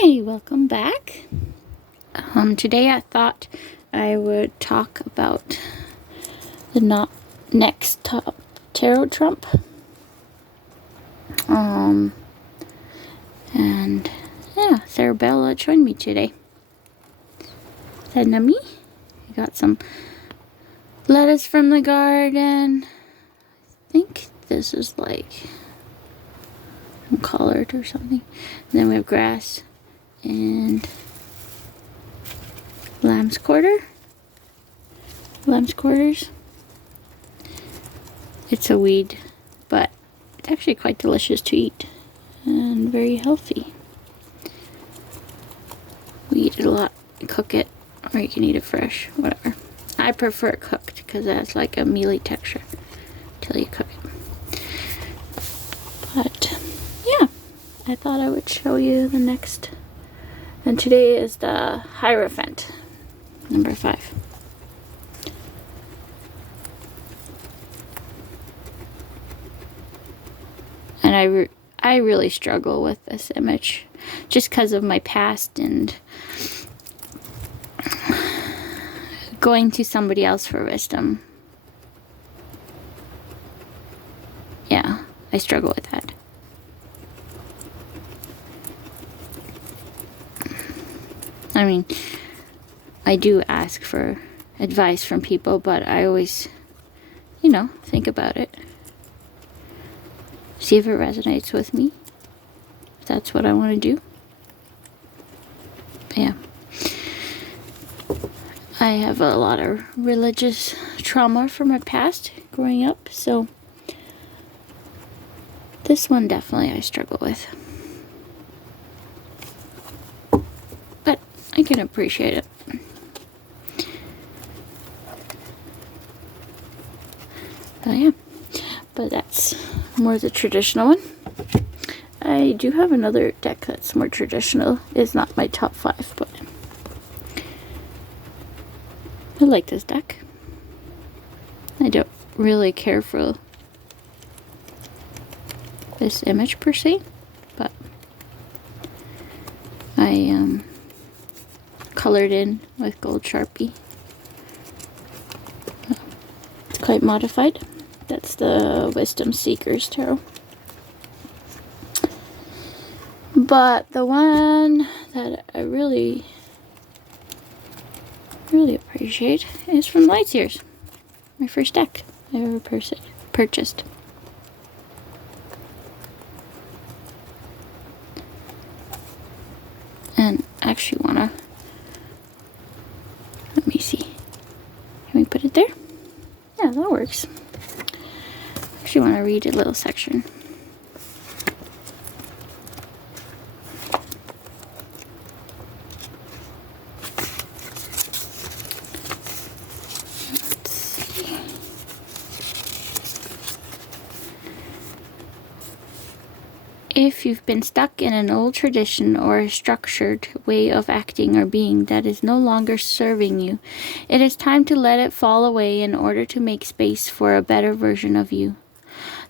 Hi, welcome back. Today I thought I would talk about the next top tarot trump. And yeah, Sarabella joined me today. Said Nami. I got some lettuce from the garden. I think this is like collard or something. And then we have grass and lamb's quarters. It's a weed, but it's actually quite delicious to eat and very healthy. We eat it a lot, cook it, or you can eat it fresh, whatever. I prefer it cooked because it has like a mealy texture till you cook it. But yeah, I thought I would show you the next. And today is the Hierophant, number 5. And I really struggle with this image just because of my past and going to somebody else for wisdom. Yeah, I struggle with that. I mean, I do ask for advice from people, but I always, think about it. See if it resonates with me. If that's what I want to do. Yeah. I have a lot of religious trauma from my past growing up, so this one definitely I struggle with. But I can appreciate it. Oh yeah. But that's more the traditional one. I do have another deck that's more traditional. It's not my top 5, but I like this deck. I don't really care for this image per se, but I colored in with gold Sharpie. It's quite modified. That's the Wisdom Seekers Tarot. But the one that I really appreciate is from Lightyears. My first deck I ever purchased. And I actually wanna, let me see. Can we put it there? Yeah, that works. I actually want to read a little section. Let's see. If you've been stuck in an old tradition or a structured way of acting or being that is no longer serving you, it is time to let it fall away in order to make space for a better version of you.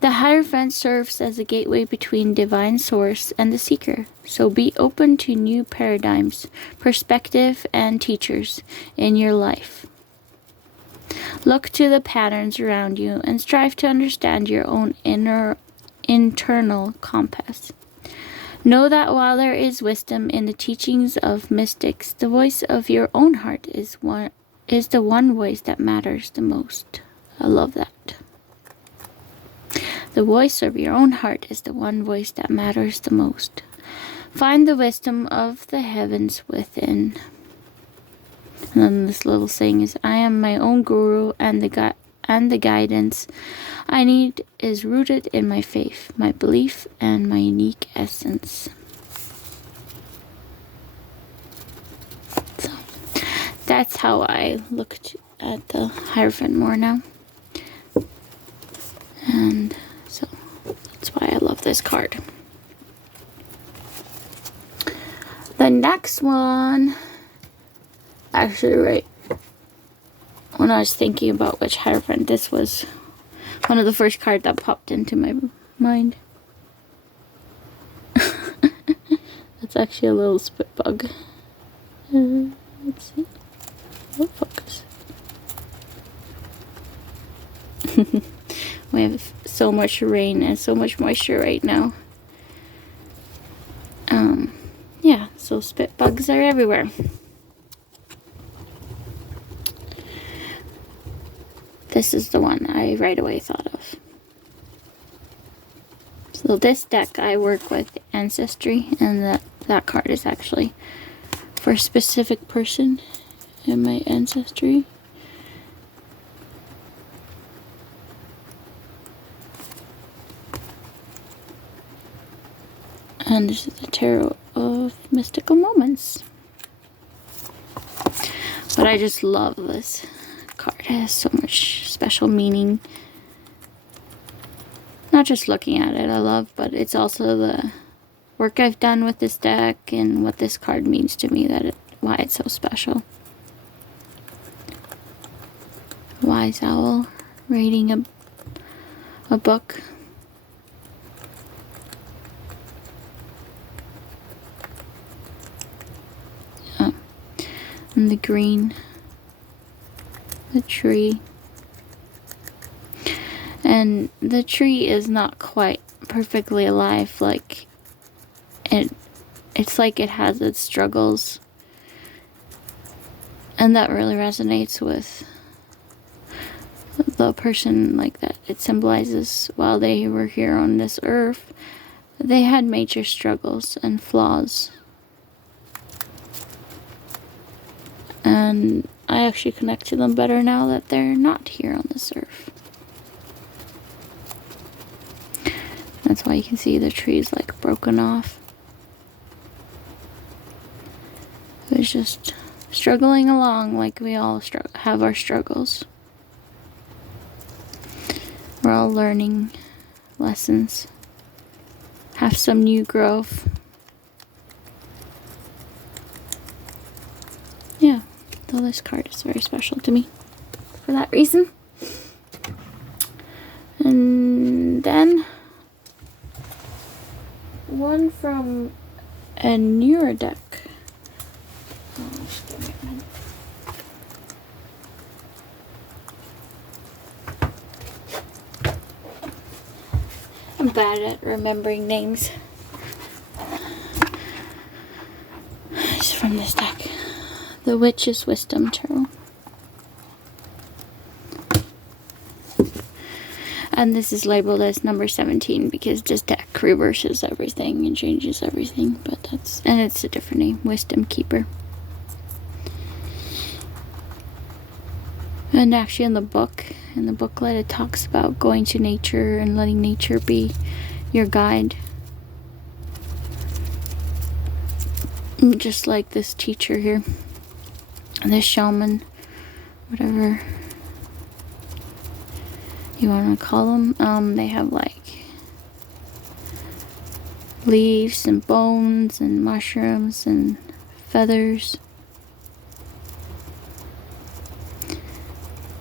The Hierophant serves as a gateway between divine source and the seeker, so be open to new paradigms, perspective, and teachers in your life. Look to the patterns around you and strive to understand your own internal compass. Know that while there is wisdom in the teachings of mystics, the voice of your own heart is the one voice that matters the most. I love that. The voice of your own heart is the one voice that matters the most. Find the wisdom of the heavens within. And then this little saying is, I am my own guru, and the guidance I need is rooted in my faith, my belief, and my unique essence. So that's how I looked at the Hierophant more now. And so that's why I love this card. The next one, actually, right when I was thinking about which Hierophant, this was one of the first cards that popped into my mind. That's It's actually a little spit bug. Let's see. Oh, focus. We have so much rain and so much moisture right now. Yeah, so spit bugs are everywhere. This is the one I right away thought of. So this deck I work with Ancestry, and that card is actually for a specific person in my Ancestry. And this is the Tarot of Mystical Moments. But I just love this card. It has so much special meaning. Not just looking at it, I love, but it's also the work I've done with this deck and what this card means to me, why it's so special. Wise Owl reading a book. And the green, the tree. And the tree is not quite perfectly alive, like it's like it has its struggles. And that really resonates with the person like that it symbolizes. While they were here on this earth, they had major struggles and flaws. And I actually connect to them better now that they're not here on this earth. That's why you can see the trees like broken off. It was just struggling along like we all have our struggles. We're all learning lessons. Have some new growth. Yeah, so this card is very special to me for that reason. And then one from a newer deck. I'm bad at remembering names. It's from this deck. The Witch's Wisdom Tarot. And this is labeled as number 17 because this deck reverses everything and changes everything. But and it's a different name, Wisdom Keeper. And actually in the booklet, it talks about going to nature and letting nature be your guide. Just like this teacher here, this shaman, whatever you want to call them. They have like leaves and bones and mushrooms and feathers.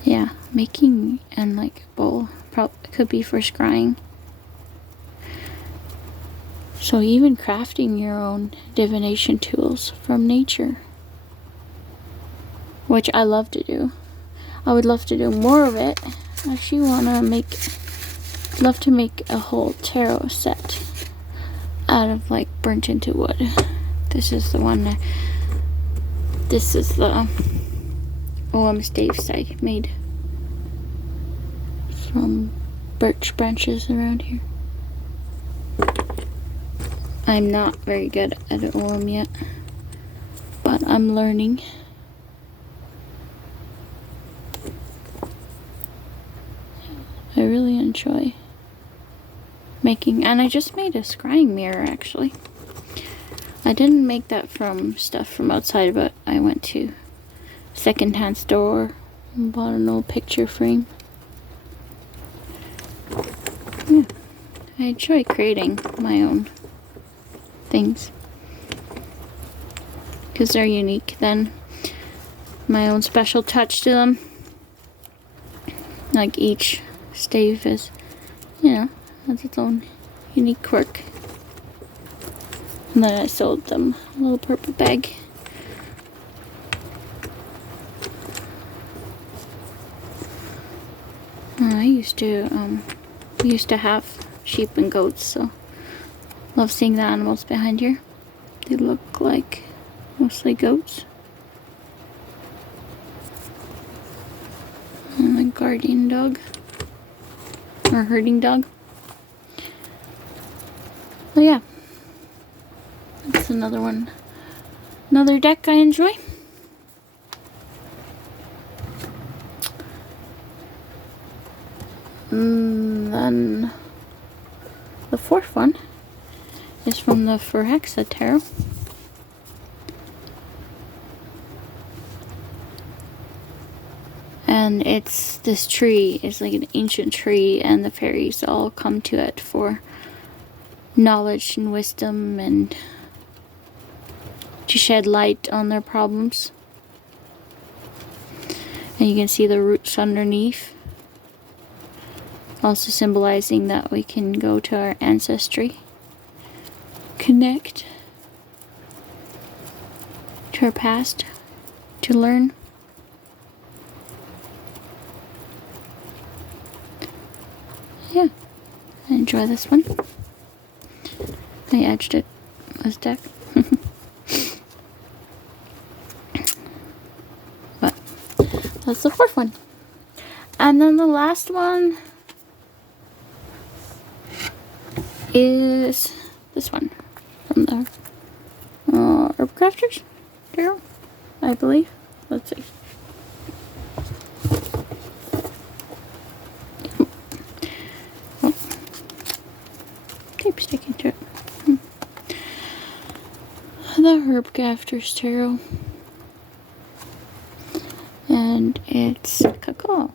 Yeah, making and like a bowl could be for scrying. So even crafting your own divination tools from nature, which I love to do. I would love to do more of it. I actually love to make a whole tarot set out of like burnt into wood. This is the one. This is the OM staves I made from birch branches around here. I'm not very good at OM yet, but I'm learning. I really enjoy making, and I just made a scrying mirror actually. I didn't make that from stuff from outside, but I went to a secondhand store and bought an old picture frame. Yeah, I enjoy creating my own things because they're unique, then my own special touch to them. Like each stave is, has its own unique quirk. And then I sold them a little purple bag. I used to have sheep and goats, so love seeing the animals behind here. They look like mostly goats. And a guardian dog. Or herding dog. Oh yeah. That's another one. Another deck I enjoy. And then the fourth one is from the Phyrexa Tarot. And it's this tree. It's like an ancient tree, and the fairies all come to it for knowledge and wisdom and to shed light on their problems. And you can see the roots underneath, also symbolizing that we can go to our ancestry, connect to our past to learn. Yeah, I enjoy this one. I edged it as deck. But that's the fourth one. And then the last one is this one from the Herb Crafters Tarot, I believe. Let's see. Oh. Tape sticking to it. The Herb Crafters Tarot. And it's Cacao.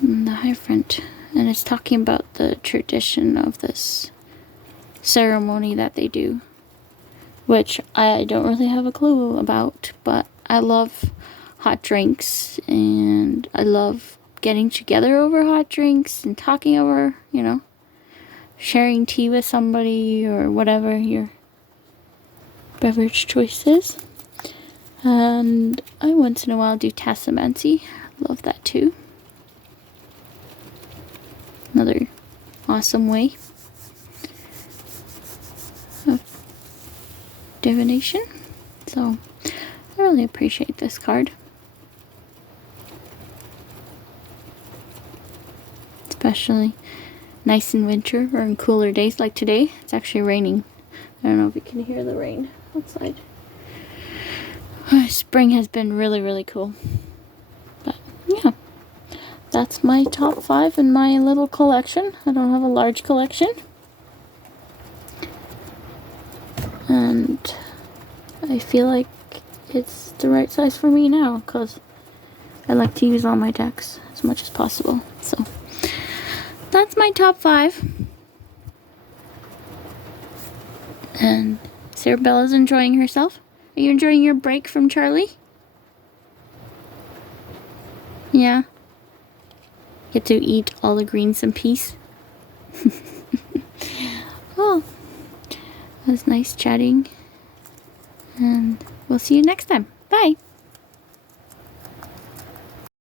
And the Hierophant. And it's talking about the tradition of this ceremony that they do, which I don't really have a clue about, but I love hot drinks, and I love getting together over hot drinks and talking over, you know, sharing tea with somebody or whatever your beverage choice is. And I once in a while do tassomancy. Love that too. Another awesome way of divination. So I really appreciate this card. Especially nice in winter or in cooler days like today. It's actually raining. I don't know if you can hear the rain outside. Spring has been really, really cool. But yeah, that's my top 5 in my little collection. I don't have a large collection. And I feel like it's the right size for me now, because I like to use all my decks as much as possible. So that's my top 5. And Sarabella's enjoying herself. Are you enjoying your break from Charlie? Yeah. Get to eat all the greens in peace. Well, it was nice chatting. And we'll see you next time. Bye.